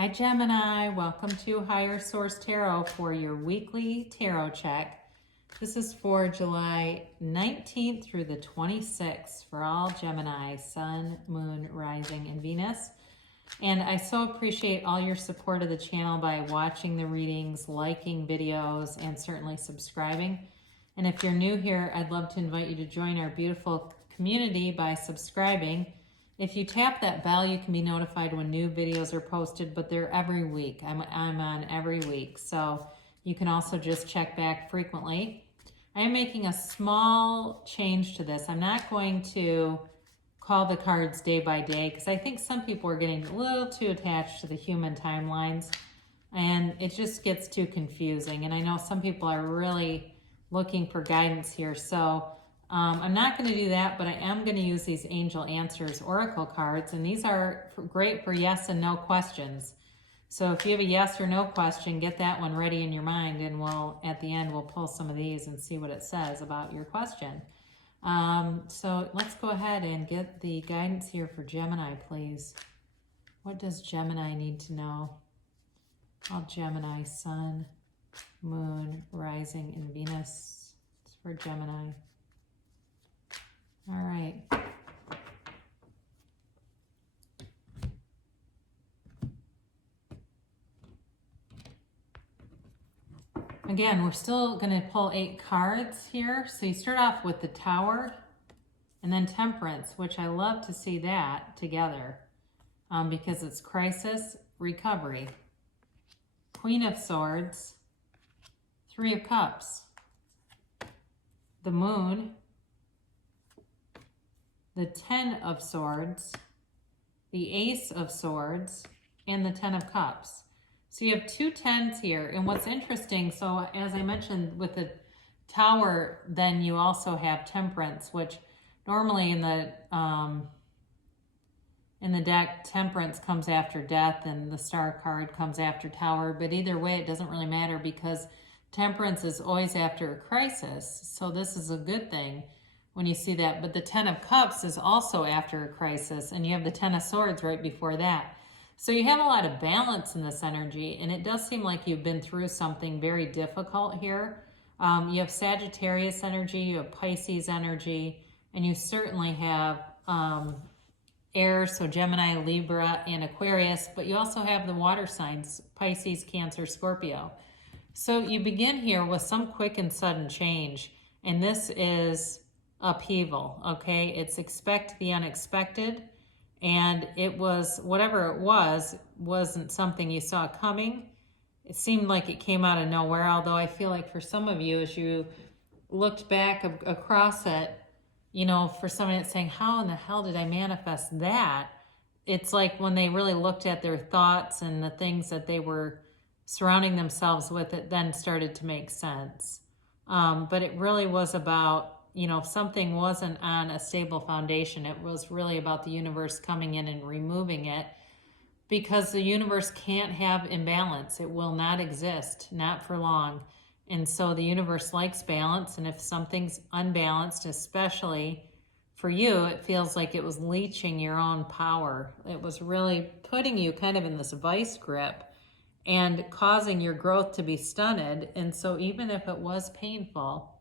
Hi Gemini, welcome to Higher Source Tarot for your weekly tarot check. This is for July 19th through the 26th for all Gemini, Sun, Moon, Rising, and Venus. And I so appreciate all your support of the channel by watching the readings, liking videos, and certainly subscribing. And if you're new here, I'd love to invite you to join our beautiful community by subscribing. If you tap that bell, you can be notified when new videos are posted, but they're every week. I'm on every week, so you can also just check back frequently. I am making a small change to this. I'm not going to call the cards day by day because I think some people are getting a little too attached to the human timelines, and it just gets too confusing. And I know some people are really looking for guidance here, so I'm not going to do that, but I am going to use these Angel Answers Oracle cards, and these are great for yes and no questions. So if you have a yes or no question, get that one ready in your mind, and at the end, we'll pull some of these and see what it says about your question. So let's go ahead and get the guidance here for Gemini, please. What does Gemini need to know? All Gemini, Sun, Moon, Rising, and Venus. It's for Gemini. All right. Again, we're still going to pull 8 cards here. So you start off with the Tower and then Temperance, which I love to see that together because it's crisis, recovery. Queen of Swords, 3 of Cups, the Moon, the 10 of Swords, the Ace of Swords, and the 10 of Cups. So you have 2 10s here. And what's interesting, so as I mentioned with the Tower, then you also have Temperance, which normally in the deck, Temperance comes after Death and the Star card comes after Tower. But either way, it doesn't really matter because Temperance is always after a crisis. So this is a good thing when you see that. But the 10 of Cups is also after a crisis, and you have the 10 of Swords right before that. So you have a lot of balance in this energy, and it does seem like you've been through something very difficult here. You have Sagittarius energy, you have Pisces energy, and you certainly have air, so Gemini, Libra, and Aquarius, but you also have the water signs, Pisces, Cancer, Scorpio. So you begin here with some quick and sudden change, and this is upheaval, okay? It's expect the unexpected, and it was, whatever it was, wasn't something you saw coming. It seemed like it came out of nowhere, although I feel like for some of you, as you looked back across it, you know, for somebody that's saying, how in the hell did I manifest that? It's like when they really looked at their thoughts and the things that they were surrounding themselves with, it then started to make sense. But it really was about, you know, something wasn't on a stable foundation. It was really about the universe coming in and removing it, because the universe can't have imbalance. It will not exist, not for long. And so the universe likes balance, and if something's unbalanced, especially for you, it feels like it was leeching your own power. It was really putting you kind of in this vice grip and causing your growth to be stunted. And so even if it was painful,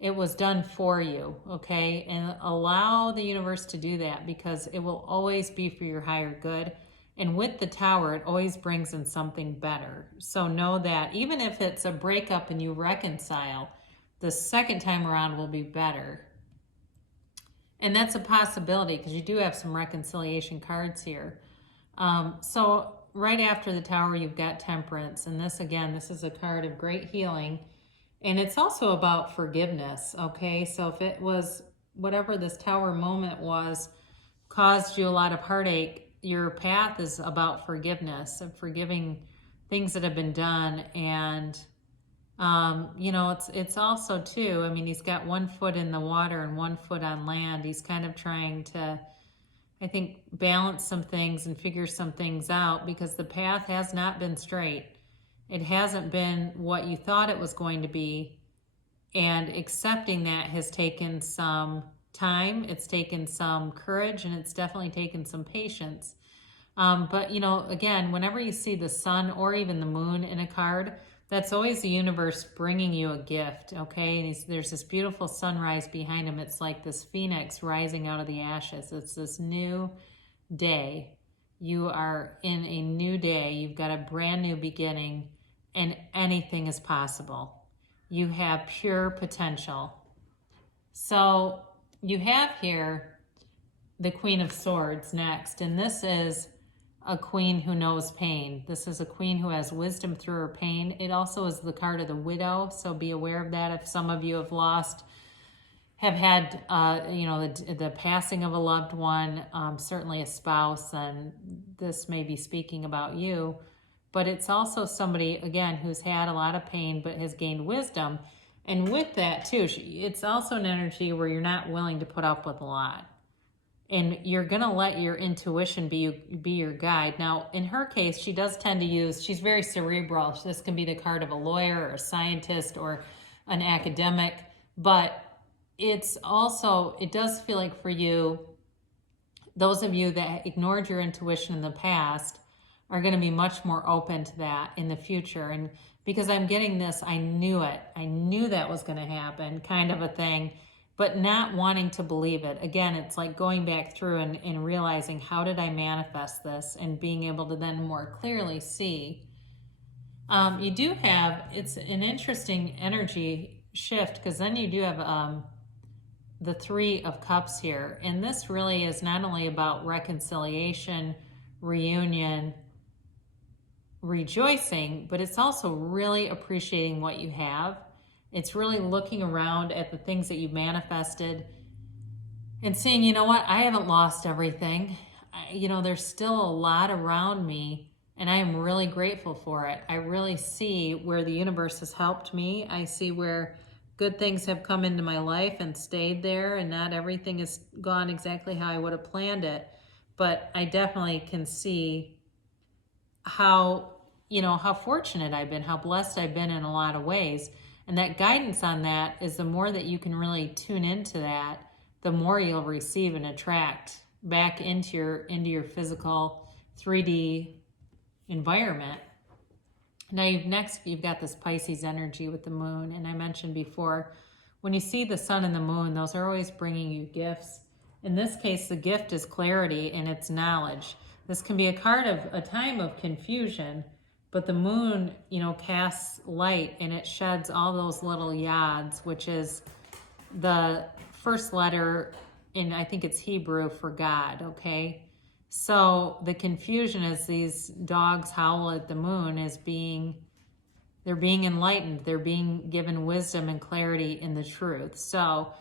it was done for you, okay? And allow the universe to do that, because it will always be for your higher good. And with the Tower, it always brings in something better. So know that even if it's a breakup and you reconcile, the second time around will be better. And that's a possibility because you do have some reconciliation cards here. So right after the Tower, you've got Temperance. And this, again, this is a card of great healing. And it's also about forgiveness, okay? So if it was, whatever this Tower moment was, caused you a lot of heartache, your path is about forgiveness, of forgiving things that have been done. And, you know, it's also, too, I mean, he's got 1 foot in the water and 1 foot on land. He's kind of trying to, I think, balance some things and figure some things out, because the path has not been straight. It hasn't been what you thought it was going to be, and accepting that has taken some time, it's taken some courage, and it's definitely taken some patience. But, you know, again, whenever you see the sun or even the moon in a card, that's always the universe bringing you a gift, okay? And there's this beautiful sunrise behind him. It's like this phoenix rising out of the ashes. It's this new day. You are in a new day. You've got a brand new beginning, and anything is possible. You have pure potential. So you have here the Queen of Swords next, and this is a queen who knows pain. This is a queen who has wisdom through her pain. It also is the card of the widow, so be aware of that. If some of you have had, you know, the passing of a loved one, certainly a spouse, and this may be speaking about you. But it's also somebody, again, who's had a lot of pain but has gained wisdom. And with that, too, it's also an energy where you're not willing to put up with a lot. And you're going to let your intuition be your guide. Now, in her case, she does tend to use, she's very cerebral. This can be the card of a lawyer or a scientist or an academic. But it's also, it does feel like for you, those of you that ignored your intuition in the past are going to be much more open to that in the future. And because I'm getting this, I knew it. I knew that was going to happen, kind of a thing. But not wanting to believe it. Again, it's like going back through and realizing, how did I manifest this? And being able to then more clearly see. You do have, it's an interesting energy shift, because then you do have the Three of Cups here. And this really is not only about reconciliation, reunion, rejoicing, but it's also really appreciating what you have. It's really looking around at the things that you've manifested and seeing, you know what, I haven't lost everything. You know, there's still a lot around me, and I am really grateful for it. I really see where the universe has helped me. I see where good things have come into my life and stayed there, and not everything has gone exactly how I would have planned it. But I definitely can see how, you know, how fortunate I've been, how blessed I've been in a lot of ways. And that guidance on that is, the more that you can really tune into that, the more you'll receive and attract back into your physical 3D environment. Now you've got this Pisces energy with the moon. And I mentioned before, when you see the sun and the moon, those are always bringing you gifts. In this case, the gift is clarity and it's knowledge. This can be a card of a time of confusion, but the moon, you know, casts light and it sheds all those little yods, which is the first letter in, I think it's Hebrew for God, okay? So the confusion as these dogs howl at the moon is they're being enlightened. They're being given wisdom and clarity in the truth. So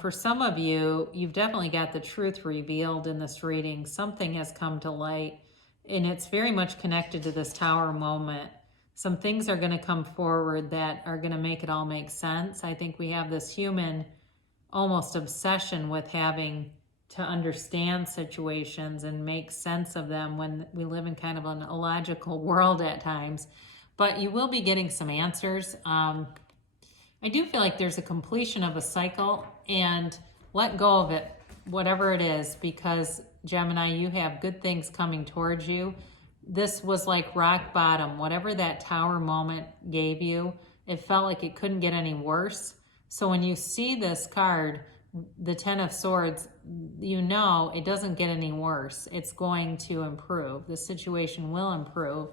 for some of you, you've definitely got the truth revealed in this reading. Something has come to light. And it's very much connected to this Tower moment. Some things are going to come forward that are going to make it all make sense. I think we have this human almost obsession with having to understand situations and make sense of them when we live in kind of an illogical world at times. But you will be getting some answers. I do feel like there's a completion of a cycle, and let go of it, whatever it is, because Gemini, you have good things coming towards you. This was like rock bottom. Whatever that Tower moment gave you, it felt like it couldn't get any worse. So when you see this card, the Ten of Swords, you know it doesn't get any worse. It's going to improve. The situation will improve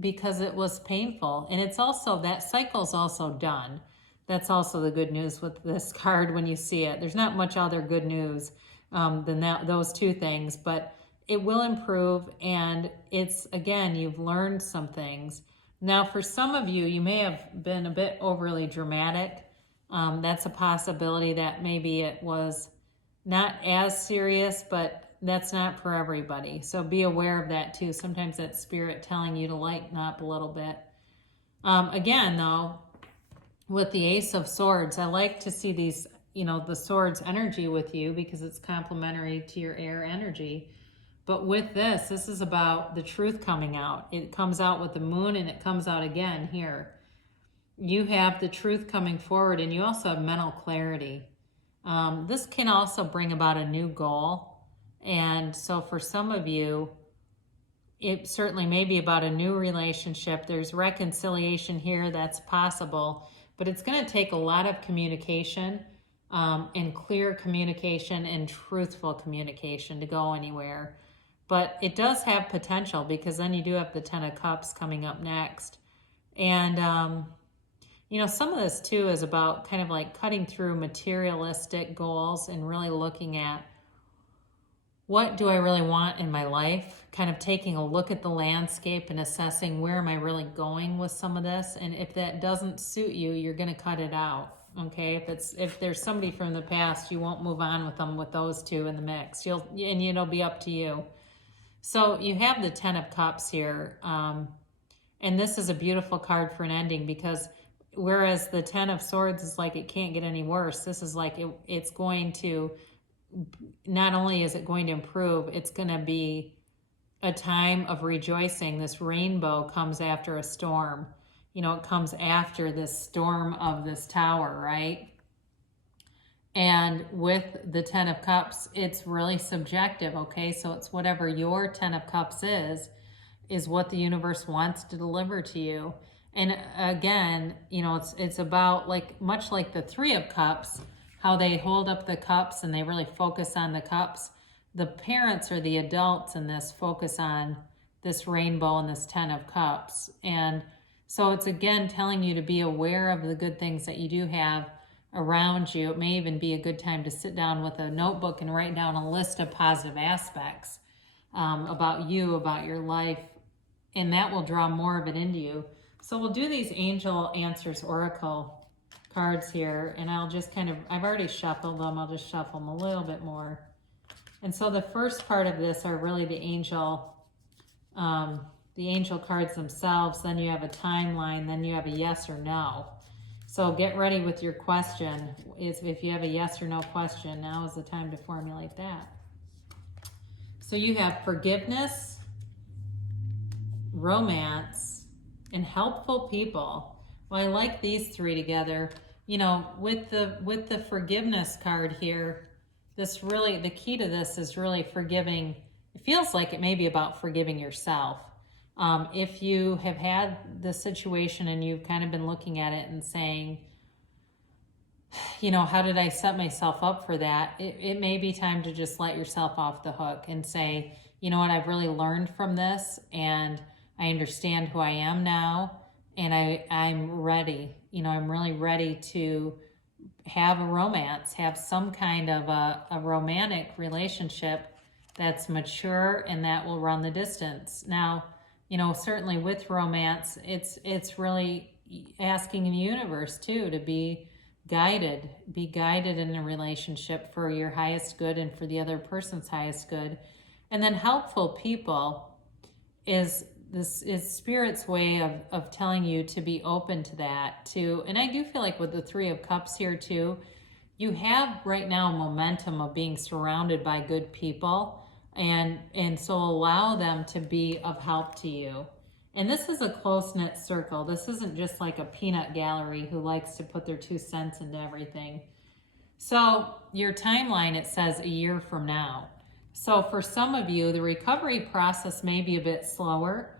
because it was painful. And it's also, that cycle's also done. That's also the good news with this card when you see it. There's not much other good news than those two things, but it will improve. And it's, again, you've learned some things. Now, for some of you, you may have been a bit overly dramatic. That's a possibility that maybe it was not as serious, but that's not for everybody. So be aware of that too. Sometimes that's spirit telling you to lighten up a little bit. Again, though, with the Ace of Swords, I like to see these, you know, the swords energy with you because it's complementary to your air energy. But with this is about the truth coming out. It comes out with the moon and it comes out again here. You have the truth coming forward, and you also have mental clarity. This can also bring about a new goal. And so for some of you, it certainly may be about a new relationship. There's reconciliation here that's possible, but it's going to take a lot of communication, and clear communication and truthful communication to go anywhere. But it does have potential, because then you do have the Ten of Cups coming up next. And, some of this too is about kind of like cutting through materialistic goals and really looking at, what do I really want in my life? Kind of taking a look at the landscape and assessing, where am I really going with some of this? And if that doesn't suit you, you're going to cut it out. Okay, if there's somebody from the past, you won't move on with them with those two in the mix. It'll be up to you. So you have the Ten of Cups here, and this is a beautiful card for an ending, because whereas the Ten of Swords is like it can't get any worse, this is like it's going to, not only is it going to improve, it's going to be a time of rejoicing. This rainbow comes after a storm. It comes after this storm of this tower, right? And with the Ten of Cups, it's really subjective, okay? So it's whatever your Ten of Cups is what the universe wants to deliver to you. And again, it's about, like, much like the Three of Cups, how they hold up the cups and they really focus on the cups. The parents or the adults in this focus on this rainbow and this Ten of Cups. And so it's, again, telling you to be aware of the good things that you do have around you. It may even be a good time to sit down with a notebook and write down a list of positive aspects about you, about your life, and that will draw more of it into you. So we'll do these Angel Answers Oracle cards here, and I'll just I've already shuffled them. I'll just shuffle them a little bit more. And so the first part of this are really the angel cards themselves. Then you have a timeline. Then you have a yes or no. So get ready with your question. If you have a yes or no question, now is the time to formulate that. So you have forgiveness, romance, and helpful people. Well, I like these three together. With the forgiveness card here, the key to this is really forgiving. It feels like it may be about forgiving yourself. If you have had the situation and you've kind of been looking at it and saying, how did I set myself up for that? It may be time to just let yourself off the hook and say, you know what, I've really learned from this, and I understand who I am now, and I'm ready. I'm really ready to have a romance, have some kind of a romantic relationship that's mature and that will run the distance. Now, certainly with romance, it's really asking the universe too to be guided in a relationship for your highest good and for the other person's highest good. And then helpful people is Spirit's way of telling you to be open to that too. And I do feel like with the Three of Cups here too, you have right now momentum of being surrounded by good people. And so allow them to be of help to you. And this is a close-knit circle. This isn't just like a peanut gallery who likes to put their 2 cents into everything. So your timeline, it says a year from now. So for some of you, the recovery process may be a bit slower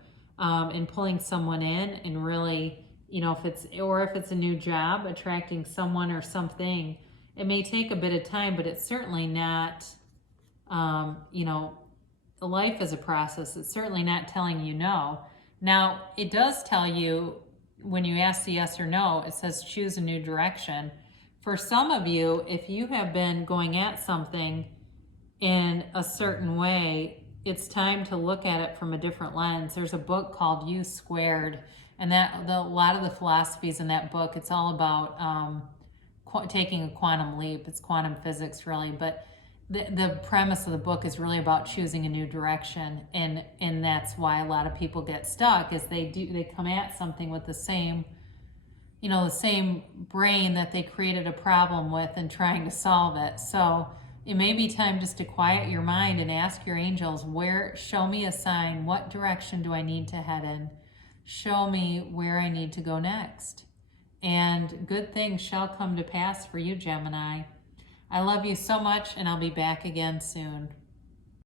in pulling someone in and really, if it's a new job, attracting someone or something, it may take a bit of time, but it's certainly not, life is a process. It's certainly not telling you no. Now, it does tell you when you ask the yes or no, it says choose a new direction. For some of you, if you have been going at something in a certain way, it's time to look at it from a different lens. There's a book called U Squared, and a lot of the philosophies in that book, it's all about taking a quantum leap. It's quantum physics, really, but the premise of the book is really about choosing a new direction, and that's why a lot of people get stuck, is they come at something with the same brain that they created a problem with and trying to solve it. So it may be time just to quiet your mind and ask your angels, show me a sign. What direction do I need to head in? Show me where I need to go next. And good things shall come to pass for you, Gemini. I love you so much, and I'll be back again soon.